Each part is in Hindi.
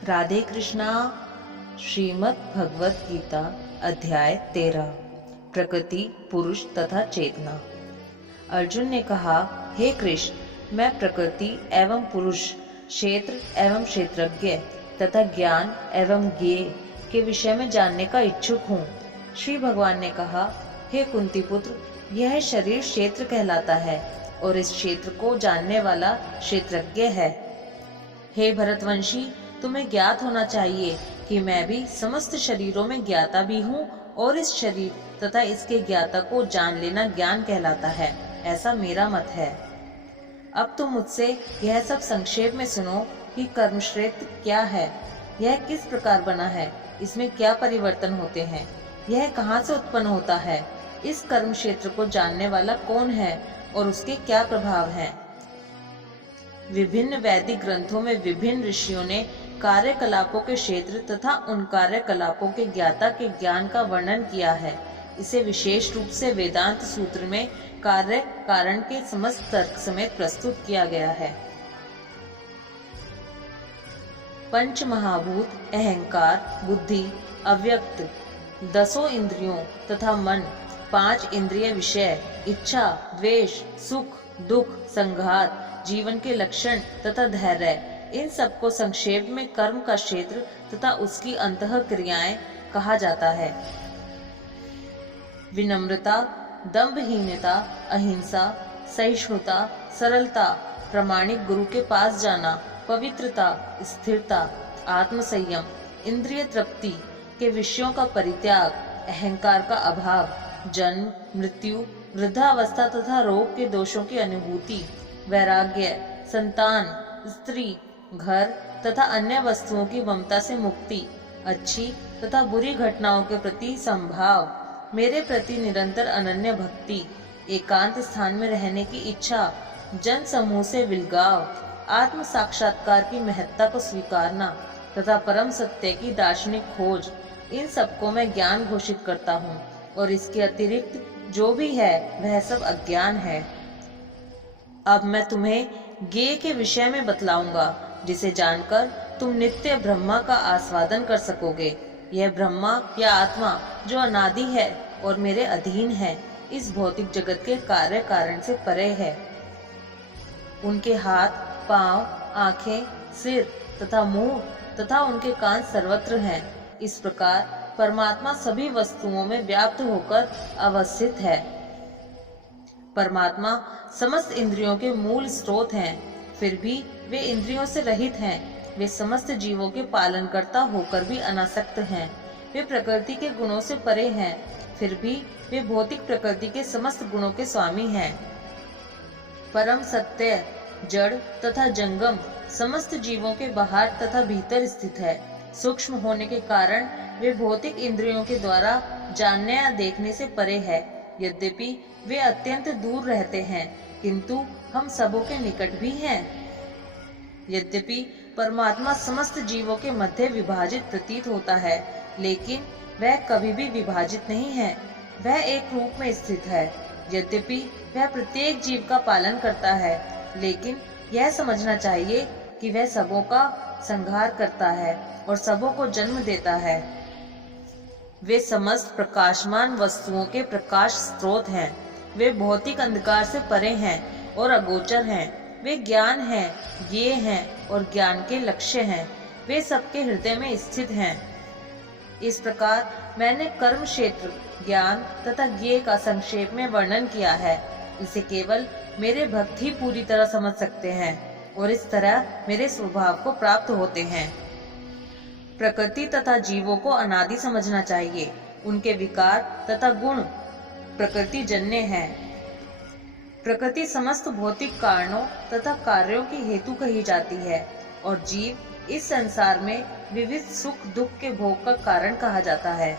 राधे कृष्णा। श्रीमद् भगवत गीता अध्याय 13 प्रकृति, पुरुष तथा चेतना। अर्जुन ने कहा, हे कृष्ण, मैं प्रकृति एवं पुरुष, क्षेत्र एवं क्षेत्रज्ञ तथा ज्ञान एवं ज्ञेय के विषय में जानने का इच्छुक हूँ। श्री भगवान ने कहा, हे कुंती पुत्र, यह शरीर क्षेत्र कहलाता है और इस क्षेत्र को जानने वाला क्षेत्रज्ञ है। हे भरतवंशी, तुम्हें ज्ञात होना चाहिए कि मैं भी समस्त शरीरों में ज्ञाता भी हूँ और इस शरीर तथा इसके ज्ञाता को जान लेना ज्ञान कहलाता है, ऐसा मेरा मत है। अब तुम मुझसे यह सब संक्षेप में सुनो कि कर्म क्षेत्र क्या है, यह किस प्रकार बना है, इसमें क्या परिवर्तन होते हैं, यह कहाँ से उत्पन्न होता है, इस कर्म क्षेत्र को जानने वाला कौन है और उसके क्या प्रभाव हैं। विभिन्न वैदिक ग्रंथों में विभिन्न ऋषियों ने कार्यकलापों के क्षेत्र तथा उन कार्यकलापों के ज्ञाता के ज्ञान का वर्णन किया है। इसे विशेष रूप से वेदांत सूत्र में कार्य कारण के समस्त तर्क समेत प्रस्तुत किया गया है। पंच महाभूत, अहंकार, बुद्धि, अव्यक्त, 10 इंद्रियों तथा मन, 5 इंद्रिय विषय, इच्छा, द्वेष, सुख, दुख, संघात, जीवन के लक्षण तथा धैर्य, इन सबको संक्षेप में कर्म का क्षेत्र तथा उसकी अंतः क्रियाएं कहा जाता है। विनम्रता, दंभहीनता, अहिंसा, सहिष्णुता, सरलता, प्रामाणिक गुरु के पास जाना, पवित्रता, स्थिरता, आत्मसंयम, इंद्रिय तृप्ति के विषयों का परित्याग, अहंकार का अभाव, जन्म, मृत्यु, वृद्धावस्था तथा रोग के दोषों की अनुभूति, वैराग्य, संतान, स्त्री, घर तथा अन्य वस्तुओं की ममता से मुक्ति, अच्छी तथा बुरी घटनाओं के प्रति संभाव, मेरे प्रति निरंतर अनन्य भक्ति, एकांत स्थान में रहने की इच्छा, जन समूह से विलगाव, आत्म साक्षात्कार की महत्ता को स्वीकारना तथा परम सत्य की दार्शनिक खोज, इन सबको मैं ज्ञान घोषित करता हूँ और इसके अतिरिक्त जो भी है वह सब अज्ञान है। अब मैं तुम्हें ज्ञेय के विषय में बतलाऊंगा, जिसे जानकर तुम नित्य ब्रह्मा का आस्वादन कर सकोगे। यह ब्रह्मा या आत्मा जो अनादि है और मेरे अधीन है, इस भौतिक जगत के कार्य कारण से परे है। उनके हाथ, पांव, आंखें, सिर तथा मुंह तथा उनके कान सर्वत्र हैं। इस प्रकार परमात्मा सभी वस्तुओं में व्याप्त होकर अवस्थित है। परमात्मा समस्त इंद्रियों के मूल स्रोत हैं, फिर भी वे इंद्रियों से रहित हैं। वे समस्त जीवों के पालनकर्ता होकर भी अनासक्त हैं। वे प्रकृति के गुणों से परे हैं, फिर भी वे भौतिक प्रकृति के समस्त गुणों के स्वामी हैं। परम सत्य जड़ तथा जंगम समस्त जीवों के बाहर तथा भीतर स्थित है। सूक्ष्म होने के कारण वे भौतिक इंद्रियों के द्वारा जानने या देखने से परे है। यद्यपि वे अत्यंत दूर रहते हैं, किंतु हम सबों के निकट भी हैं। यद्यपि परमात्मा समस्त जीवों के मध्य विभाजित प्रतीत होता है, लेकिन वह कभी भी विभाजित नहीं है। वह एक रूप में स्थित है। यद्यपि वह प्रत्येक जीव का पालन करता है, लेकिन यह समझना चाहिए कि वह सबों का संहार करता है और सबों को जन्म देता है। वे समस्त प्रकाशमान वस्तुओं के प्रकाश स्रोत हैं। वे भौतिक अंधकार से परे हैं और अगोचर हैं। वे ज्ञान हैं, ज्ञेय हैं और ज्ञान के लक्ष्य हैं। वे सबके हृदय में स्थित हैं। इस प्रकार मैंने कर्म क्षेत्र, ज्ञान तथा ज्ञेय का संक्षेप में वर्णन किया है। इसे केवल मेरे भक्त ही पूरी तरह समझ सकते हैं और इस तरह मेरे स्वभाव को प्राप्त होते हैं। प्रकृति तथा जीवों को अनादि समझना चाहिए। उनके विकार तथा गुण प्रकृति जन्य हैं। प्रकृति समस्त भौतिक कारणों तथा कार्यों की हेतु कही जाती है और जीव इस संसार में विविध सुख दुख के भोग का कारण कहा जाता है।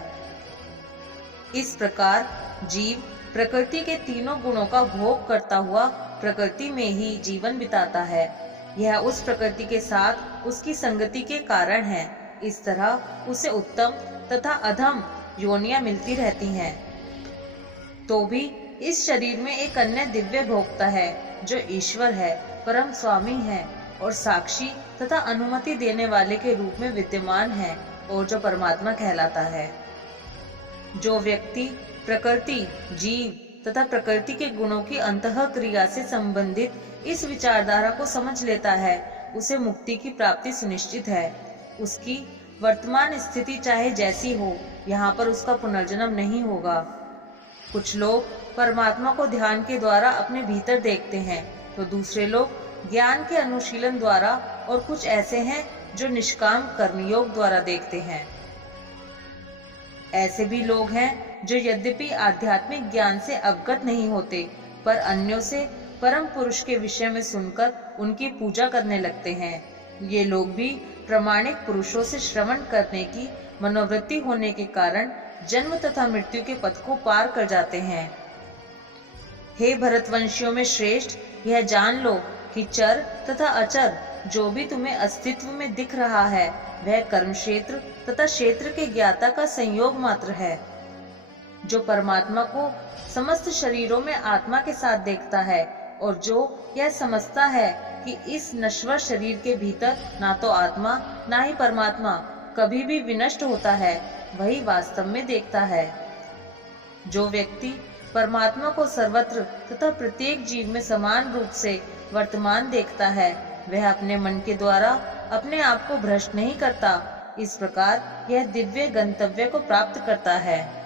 इस प्रकार जीव प्रकृति के तीनों गुणों का भोग करता हुआ प्रकृति में ही जीवन बिताता है। यह उस प्रकृति के साथ उसकी संगति के कारण है। इस तरह उसे उत्तम तथा अधम योनियां मिलती रहती हैं। तो भी इस शरीर में एक अन्य दिव्य भोक्ता है जो ईश्वर है, परम स्वामी है और साक्षी तथा अनुमति देने वाले के रूप में विद्यमान है और जो परमात्मा कहलाता है। जो व्यक्ति प्रकृति, जीव तथा प्रकृति के गुणों की अंतः क्रिया से संबंधित इस विचारधारा को समझ लेता है, उसे मुक्ति की प्राप्ति सुनिश्चित है। उसकी वर्तमान स्थिति चाहे जैसी हो, यहाँ पर उसका पुनर्जन्म नहीं होगा। कुछ लोग परमात्मा को ध्यान के द्वारा अपने भीतर देखते हैं, तो दूसरे लोग ज्ञान के अनुशीलन द्वारा, और कुछ ऐसे हैं जो निष्काम कर्मयोग द्वारा देखते हैं। ऐसे भी लोग हैं जो यद्यपि आध्यात्मिक ज्ञान से अवगत नहीं होते, पर अन्यों से परम पुरुष के विषय में सुनकर उनकी पूजा करने लगते हैं। ये लोग भी प्रामाणिक पुरुषों से श्रवण करने की मनोवृत्ति होने के कारण जन्म तथा मृत्यु के पथ को पार कर जाते हैं। हे भरतवंशियों में श्रेष्ठ, यह जान लो कि चर तथा अचर जो भी तुम्हें अस्तित्व में दिख रहा है, वह कर्म क्षेत्र तथा क्षेत्र के ज्ञाता का संयोग मात्र है। जो परमात्मा को समस्त शरीरों में आत्मा के साथ देखता है और जो यह समझता है कि इस नश्वर शरीर के भीतर ना तो आत्मा ना ही परमात्मा कभी भी विनष्ट होता है, वही वास्तव में देखता है। जो व्यक्ति परमात्मा को सर्वत्र तथा प्रत्येक जीव में समान रूप से वर्तमान देखता है, वह अपने मन के द्वारा अपने आप को भ्रष्ट नहीं करता। इस प्रकार यह दिव्य गंतव्य को प्राप्त करता है।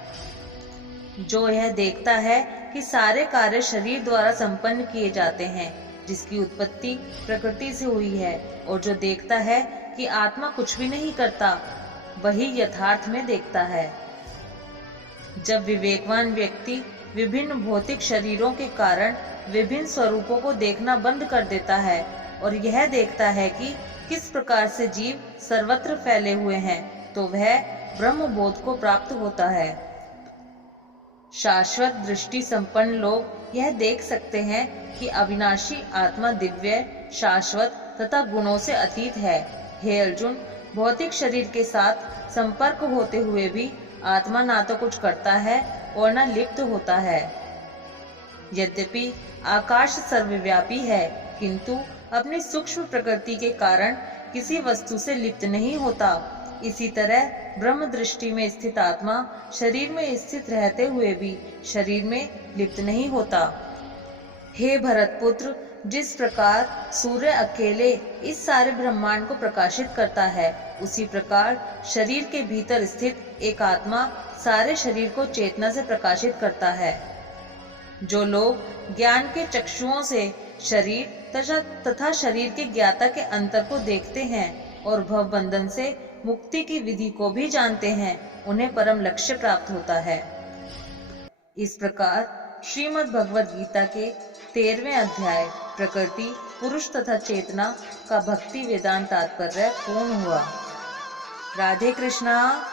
जो यह देखता है कि सारे कार्य शरीर द्वारा संपन्न किए जाते हैं, जिसकी उत्पत्ति प्रकृति से हुई है, और जो देखता है कि आत्मा कुछ भी नहीं करता, वही यथार्थ में देखता है। जब विवेकवान व्यक्ति विभिन्न भौतिक शरीरों के कारण विभिन्न स्वरूपों को देखना बंद कर देता है और यह देखता है कि किस प्रकार से जीव सर्वत्र फैले हुए हैं, तो वह ब्रह्म बोध को प्राप्त होता है। शाश्वत दृष्टि संपन्न लोग यह देख सकते हैं कि अविनाशी आत्मा दिव्य, शाश्वत तथा गुणों से अतीत है। हे अर्जुन, भौतिक शरीर के साथ संपर्क होते हुए भी आत्मा ना तो कुछ करता है और न लिप्त होता है। यद्यपि आकाश सर्वव्यापी है, किंतु अपनी सूक्ष्म प्रकृति के कारण किसी वस्तु से लिप्त नहीं होता। इसी तरह ब्रह्म दृष्टि में स्थित आत्मा शरीर में स्थित रहते हुए भी शरीर में लिप्त नहीं होता। हे भरतपुत्र, जिस प्रकार सूर्य अकेले इस सारे ब्रह्मांड को प्रकाशित करता है, उसी प्रकार शरीर के भीतर स्थित एक आत्मा सारे शरीर को चेतना से प्रकाशित करता है। जो लोग ज्ञान के चक्षुओं से शरीर तथा शरीर के ज्ञाता के अंतर को देखते हैं और भव बंधन से मुक्ति की विधि को भी जानते हैं, उन्हें परम लक्ष्य प्राप्त होता है। इस प्रकार श्रीमद् भगवद गीता के 13वें अध्याय प्रकृति, पुरुष तथा चेतना का भक्ति वेदांत तात्पर्य पूर्ण हुआ। राधे कृष्णा।